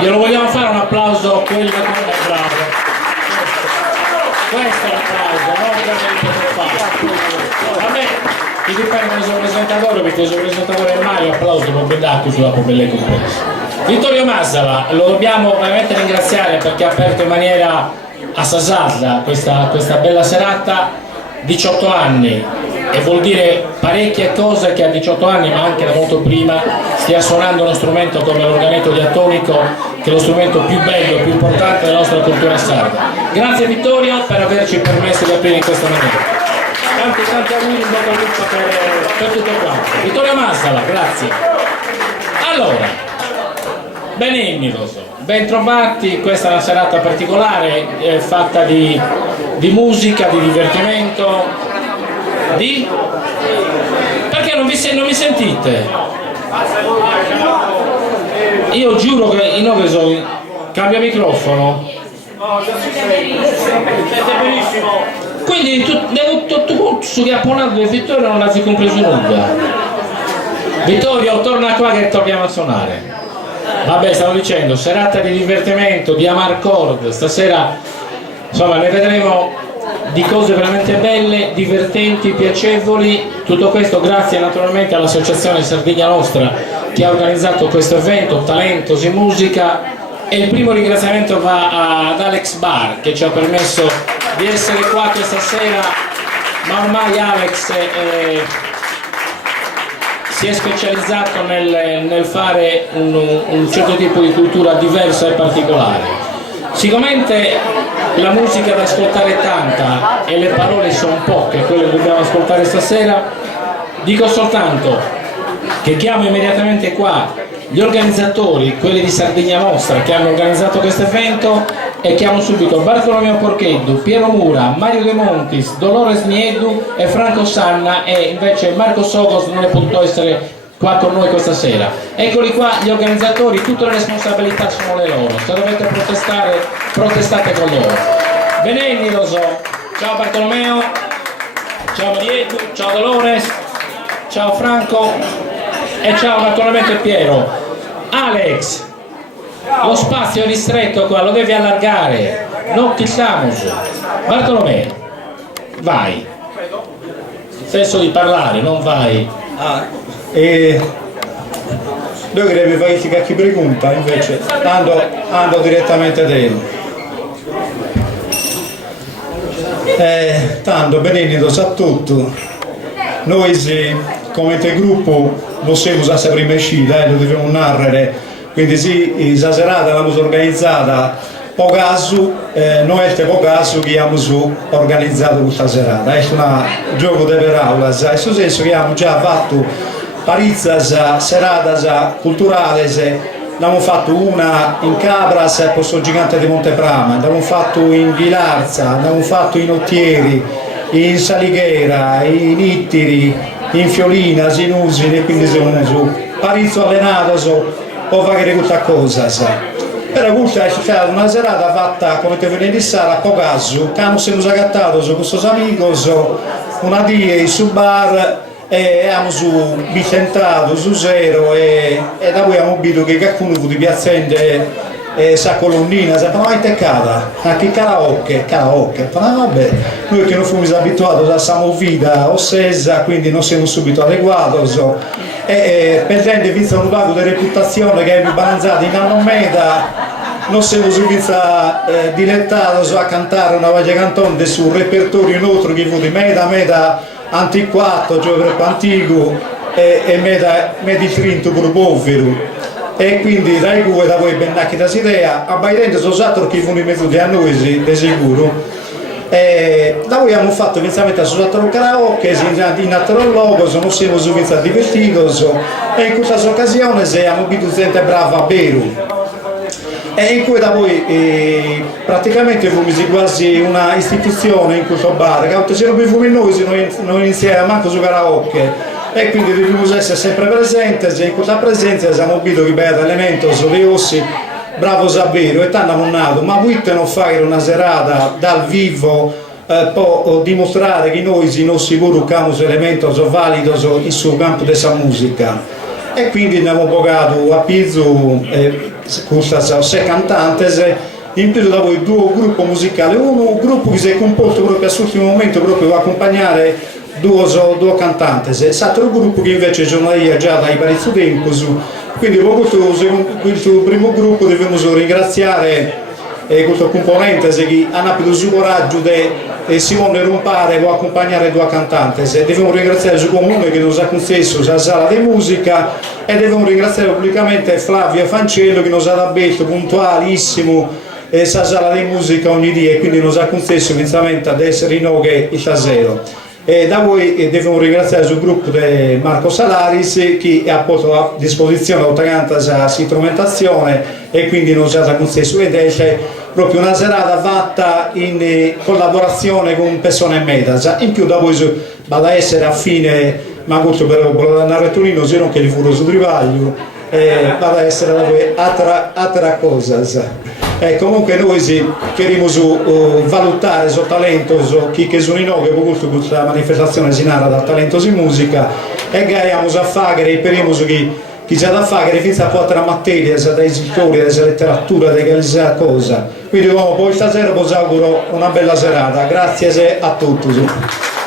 Glielo vogliamo fare un applauso a quello che è bravo. Questo è l'applauso, non che vabbè, ti dipende dal suo presentatore, perché il suo presentatore è Mario, applauso per Bellacchi sulla Pobelle compreso. Vittorio Mazzala, lo dobbiamo veramente ringraziare perché ha aperto in maniera assasata questa bella serata, 18 anni, e vuol dire parecchie cose che a 18 anni, ma anche da molto prima, stia suonando uno strumento come l'organetto diatonico, che è lo strumento più bello, più importante della nostra cultura sarda. Grazie Vittorio per averci permesso di aprire in questa maniera. Tanti auguri, in bocca al lupo per tutto quanto. Vittorio Mazzala, grazie. Allora, Benigni Rosso, ben trovati, questa è una serata particolare, fatta di musica, di divertimento, perché non mi sentite? Io giuro che cambia microfono. Quindi tutto su che ha parlato di Vittorio non l'ha compreso nulla. Vittorio, torna qua che torniamo a suonare. Vabbè, stavo dicendo, serata di divertimento, di Amarcord, stasera insomma ne vedremo di cose veramente belle, divertenti, piacevoli, tutto questo grazie naturalmente all'associazione Sardegna Nostra che ha organizzato questo evento, Talentos in Musica, e il primo ringraziamento va ad Alex Bar che ci ha permesso di essere qua questa sera, ma ormai Alex si è specializzato nel fare un certo tipo di cultura diversa e particolare. Siccome la musica da ascoltare è tanta e le parole sono poche, quelle che dobbiamo ascoltare stasera, dico soltanto che chiamo immediatamente qua gli organizzatori, quelli di Sardegna Nostra che hanno organizzato questo evento, e chiamo subito Bartolomeo Porcheddu, Piero Mura, Mario De Montis, Dolores Niedu e Franco Sanna, e invece Marco Sogos non è potuto essere qua con noi questa sera. Eccoli qua gli organizzatori, tutte le responsabilità sono le loro, se dovete protestare, protestate con loro. Benigni lo so, ciao Bartolomeo, ciao Marietu, ciao Dolores, ciao Franco e ciao naturalmente Piero. Alex, lo spazio è ristretto qua, lo devi allargare, non ti siamo su. Bartolomeo, vai, senso di parlare, non vai. Noi che fare qualche pregunta, invece ando direttamente dentro. Tanto benvenuti a tutti. Noi come gruppo non siamo la prima uscita, lo dobbiamo narrare. Quindi sì, la serata l'abbiamo organizzata poco, noi abbiamo organizzato questa serata. È un gioco di parole, in questo senso che abbiamo già fatto parecchie serate culturali, abbiamo fatto una in Cabras, al posto gigante di Monteprama, abbiamo fatto in Vilarza, abbiamo fatto in Ottieri, in Salighera, in Ittiri, in Fiolina, in Usine, quindi sono parecchio allenato. Può fare questa cosa, però questa è stata una serata fatta come te venite a poco, che hanno siamo agattato con questi amici, una dia su bar e abbiamo bicentato su zero e da poi abbiamo visto che qualcuno di piazzente sa colonnina, ma mai teccata, anche karaoke, ma vabbè, noi che non fummo abituati a sta movida ossesa, quindi non siamo subito adeguati, per gente vinse un pago di reputazione che è più balanzato in anno meta, non siamo subito dilettati a cantare una voce cantante sul repertorio nostro che fu di meta antiquato, cioè per antico, e meta il trinto per povero. E quindi dai cui da voi ben anche da idea, a Bairente sono stato che furono venuti a noi di sicuro. Da voi abbiamo fatto inizialmente sul altro karaoke, in altro luogo, non siamo subito divertiti e in questa occasione siamo abituati gente brava a bere. E in cui da voi praticamente fummi quasi una istituzione in questo bar, che se non vi fummi noi non iniziamo manco su karaoke. E quindi dobbiamo essere sempre presenti, e in questa presenza siamo abituati che per elemento sono ossi bravo Sabero e tanto nato, ma volete non fare una serata dal vivo può dimostrare che noi non sicuro che abbiamo elementi validi sul campo della musica. E quindi abbiamo pagato a Pizzo questa sei cantantes, in più da voi due gruppi musicali, un gruppo che si è composto proprio all'ultimo momento proprio per accompagnare due cantantes, l'altro gruppo che invece sono già dai parecchio tempo, quindi con questo primo gruppo dobbiamo ringraziare questo componente che hanno avuto il coraggio di Simone Rompare per accompagnare due cantanti. Dobbiamo ringraziare il comune che ci ha concesso la sala di musica e dobbiamo ringraziare pubblicamente Flavio Fancello che ci ha dato puntualissimo la sala di musica ogni dia e quindi ci ha concesso inizialmente ad essere in oghe il tasero. Da voi dobbiamo ringraziare il gruppo di Marco Salaris che ha posto a disposizione la strumentazione e quindi non ci ha concesso ed è proprio una serata fatta in collaborazione con persone medas. In più da voi va da essere a fine, ma questo per narratorino se non che li furono su trivaglio, va da essere da voi altra cosa. Comunque noi queremos valutare il talento chi sono in noi, per questa manifestazione si narra dal talento in musica e gaiamo a fare, speriamo che chi c'è da fare fino a poter materia, dai scrittori, dalla letteratura, da qualsiasi cosa. Quindi poi stasera vi auguro una bella serata, grazie a tutti.